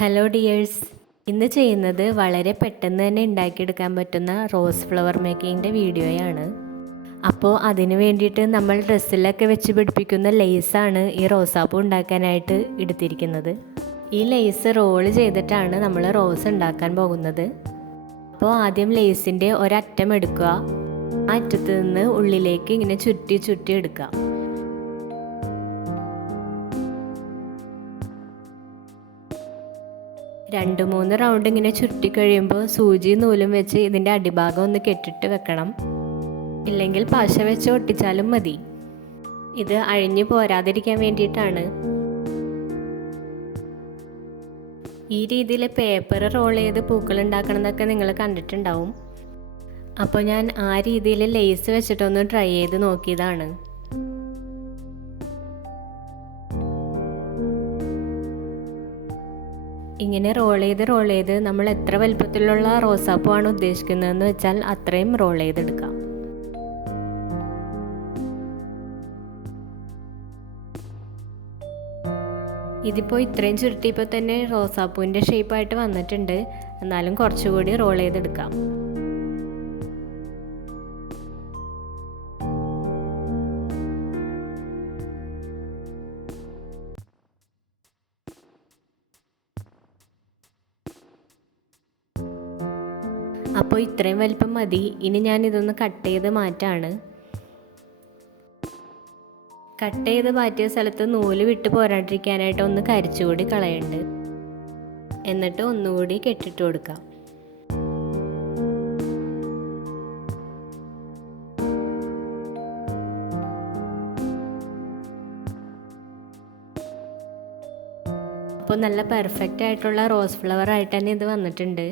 Hello dears, ഇന്ന് ചെയ്യുന്നത് വളരെ പെട്ടെന്ന് തന്നെ ഉണ്ടാക്കിയെടുക്കാൻ പറ്റുന്ന റോസ് ഫ്ലവർ മേക്കിങ്ങിൻ്റെ വീഡിയോയാണ്. അപ്പോൾ അതിന് വേണ്ടിയിട്ട് നമ്മൾ ഡ്രസ്സിലൊക്കെ വെച്ച് പിടിപ്പിക്കുന്ന ലേസാണ് ഈ റോസാപ്പൂ ഉണ്ടാക്കാനായിട്ട് എടുത്തിരിക്കുന്നത്. ഈ ലേസ് റോള് ചെയ്തിട്ടാണ് നമ്മൾ റോസ് ഉണ്ടാക്കാൻ പോകുന്നത്. അപ്പോൾ ആദ്യം ലേസിൻ്റെ ഒരറ്റം എടുക്കുക, ആ അറ്റത്ത് നിന്ന് ഉള്ളിലേക്ക് ഇങ്ങനെ ചുറ്റി ചുറ്റി എടുക്കുക. രണ്ട് മൂന്ന് റൗണ്ട് ഇങ്ങനെ ചുറ്റി കഴിയുമ്പോൾ സൂചി നൂലും വെച്ച് ഇതിൻ്റെ അടിഭാഗം ഒന്ന് കെട്ടിട്ട് വെക്കണം. ഇല്ലെങ്കിൽ പശ വെച്ച് ഒട്ടിച്ചാലും മതി. ഇത് അഴിഞ്ഞു പോരാതിരിക്കാൻ വേണ്ടിയിട്ടാണ്. ഈ രീതിയിൽ പേപ്പർ റോൾ ചെയ്ത് പൂക്കൾ ഉണ്ടാക്കണമെന്നൊക്കെ നിങ്ങൾ കണ്ടിട്ടുണ്ടാവും. അപ്പോൾ ഞാൻ ആ രീതിയിൽ ലേസ് വെച്ചിട്ടൊന്ന് ട്രൈ ചെയ്ത് നോക്കിയതാണ്. ഇങ്ങനെ റോൾ ചെയ്ത് നമ്മൾ എത്ര വലുപ്പത്തിലുള്ള റോസാപ്പൂ ആണ് ഉദ്ദേശിക്കുന്നതെന്ന് വെച്ചാൽ അത്രയും റോൾ ചെയ്തെടുക്കാം. ഇതിപ്പോൾ ഇത്രയും ചുരുട്ടിയപ്പോൾ തന്നെ റോസാപ്പൂവിൻ്റെ ഷേപ്പായിട്ട് വന്നിട്ടുണ്ട്. എന്നാലും കുറച്ചുകൂടി റോൾ ചെയ്തെടുക്കാം. അപ്പോൾ ഇത്രയും വലിപ്പം മതി. ഇനി ഞാൻ ഇതൊന്ന് കട്ട് ചെയ്ത് മാറ്റാണ്. കട്ട് ചെയ്ത് മാറ്റിയ സ്ഥലത്ത് നൂല് വിട്ട് പോരാണ്ടിരിക്കാനായിട്ട് ഒന്ന് കരിച്ചുകൂടി കളയുന്നുണ്ട്. എന്നിട്ട് ഒന്നുകൂടി കെട്ടിട്ട് കൊടുക്കാം. അപ്പോൾ നല്ല പെർഫെക്റ്റ് ആയിട്ടുള്ള റോസ് ഫ്ലവർ ആയിട്ട് തന്നെ ഇത് വന്നിട്ടുണ്ട്.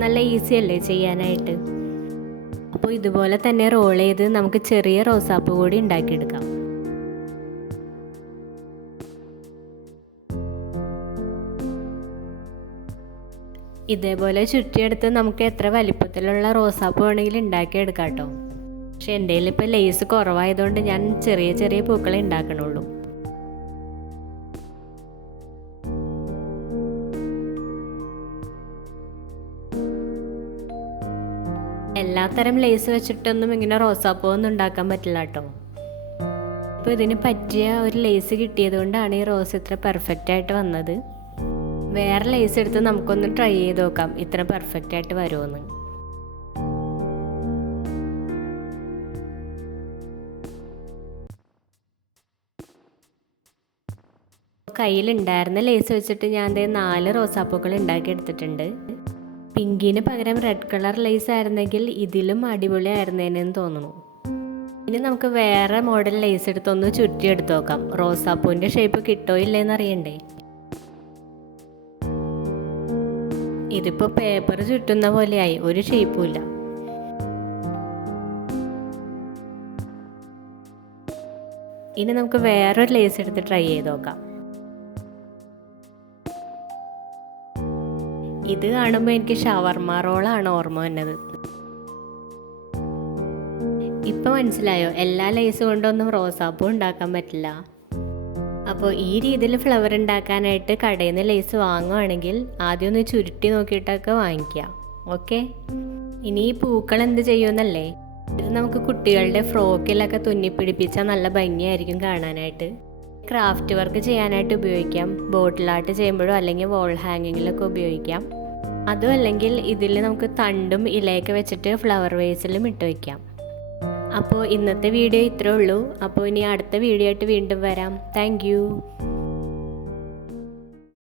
നല്ല ഈസി അല്ലേ ചെയ്യാനായിട്ട്. അപ്പോൾ ഇതുപോലെ തന്നെ റോൾ ചെയ്ത് നമുക്ക് ചെറിയ റോസാപ്പൂ കൂടി ഉണ്ടാക്കിയെടുക്കാം. ഇതേപോലെ ചുറ്റിയെടുത്ത് നമുക്ക് എത്ര വലിപ്പത്തിലുള്ള റോസാപ്പൂ വേണമെങ്കിലും ഉണ്ടാക്കിയെടുക്കാം കേട്ടോ. പക്ഷെ എൻ്റെ കയ്യിൽ ഇപ്പോൾ ലേസ് കുറവായതുകൊണ്ട് ഞാൻ ചെറിയ ചെറിയ പൂക്കളെ ഉണ്ടാക്കണുള്ളൂ. എല്ലാത്തരം ലേസ് വെച്ചിട്ടൊന്നും ഇങ്ങനെ റോസാപ്പൂ ഒന്നും ഉണ്ടാക്കാൻ പറ്റില്ല കേട്ടോ. അപ്പോൾ ഇതിന് പറ്റിയ ഒരു ലേസ് കിട്ടിയത് കൊണ്ടാണ് ഈ റോസ് ഇത്ര പെർഫെക്റ്റ് ആയിട്ട് വന്നത്. വേറെ ലേസ് എടുത്ത് നമുക്കൊന്ന് ട്രൈ ചെയ്ത് നോക്കാം ഇത്ര പെർഫെക്റ്റ് ആയിട്ട് വരുമോയെന്ന്. കയ്യിലുണ്ടായിരുന്ന ലേസ് വെച്ചിട്ട് ഞാൻ 4 റോസാപ്പൂക്കൾ ഉണ്ടാക്കിയെടുത്തിട്ടുണ്ട്. പിങ്കിന് പകരം റെഡ് കളർ ലേസ് ആയിരുന്നെങ്കിൽ ഇതിലും അടിപൊളിയായിരുന്നേനെന്ന് തോന്നുന്നു. ഇനി നമുക്ക് വേറെ മോഡൽ ലേസ് എടുത്തൊന്ന് ചുറ്റിയെടുത്ത് നോക്കാം. റോസാപ്പൂവിൻ്റെ ഷേപ്പ് കിട്ടോ ഇല്ലേന്ന് അറിയണ്ടേ. ഇതിപ്പോൾ പേപ്പർ ചുറ്റുന്ന പോലെയായി, ഒരു ഷേപ്പും ഇല്ല. ഇനി നമുക്ക് വേറൊരു ലേസ് എടുത്ത് ട്രൈ ചെയ്ത് നോക്കാം. ഇത് കാണുമ്പോൾ എനിക്ക് ഷവർമ റോളാണ് ഓർമ്മ വന്നത്. ഇപ്പം മനസ്സിലായോ, എല്ലാ ലേസ് കൊണ്ടൊന്നും റോസാപ്പൂ ഉണ്ടാക്കാൻ പറ്റില്ല. അപ്പോൾ ഈ രീതിയിൽ ഫ്ലവർ ഉണ്ടാക്കാനായിട്ട് കടയിൽ നിന്ന് ലേസ് വാങ്ങുവാണെങ്കിൽ ആദ്യം ഒന്ന് ചുരുട്ടി നോക്കിയിട്ടൊക്കെ വാങ്ങിക്കാം. ഓക്കെ, ഇനി ഈ പൂക്കൾ എന്ത് ചെയ്യുമെന്നല്ലേ. ഇത് നമുക്ക് കുട്ടികളുടെ ഫ്രോക്കിലൊക്കെ തുന്നിപ്പിടിപ്പിച്ചാൽ നല്ല ഭംഗിയായിരിക്കും കാണാനായിട്ട്. ക്രാഫ്റ്റ് വർക്ക് ചെയ്യാനായിട്ട് ഉപയോഗിക്കാം. ബോട്ടിൽ ആർട്ട് ചെയ്യുമ്പോഴോ അല്ലെങ്കിൽ വോൾ ഹാങ്ങിങ്ങിലൊക്കെ ഉപയോഗിക്കാം. അതും അല്ലെങ്കിൽ ഇതിൽ നമുക്ക് തണ്ടും ഇലയൊക്കെ വെച്ചിട്ട് ഫ്ലവർ വേസിലും ഇട്ട് വയ്ക്കാം. അപ്പോൾ ഇന്നത്തെ വീഡിയോ ഇത്രേ ഉള്ളൂ. അപ്പോൾ ഇനി അടുത്ത വീഡിയോ ആയിട്ട് വീണ്ടും വരാം. താങ്ക്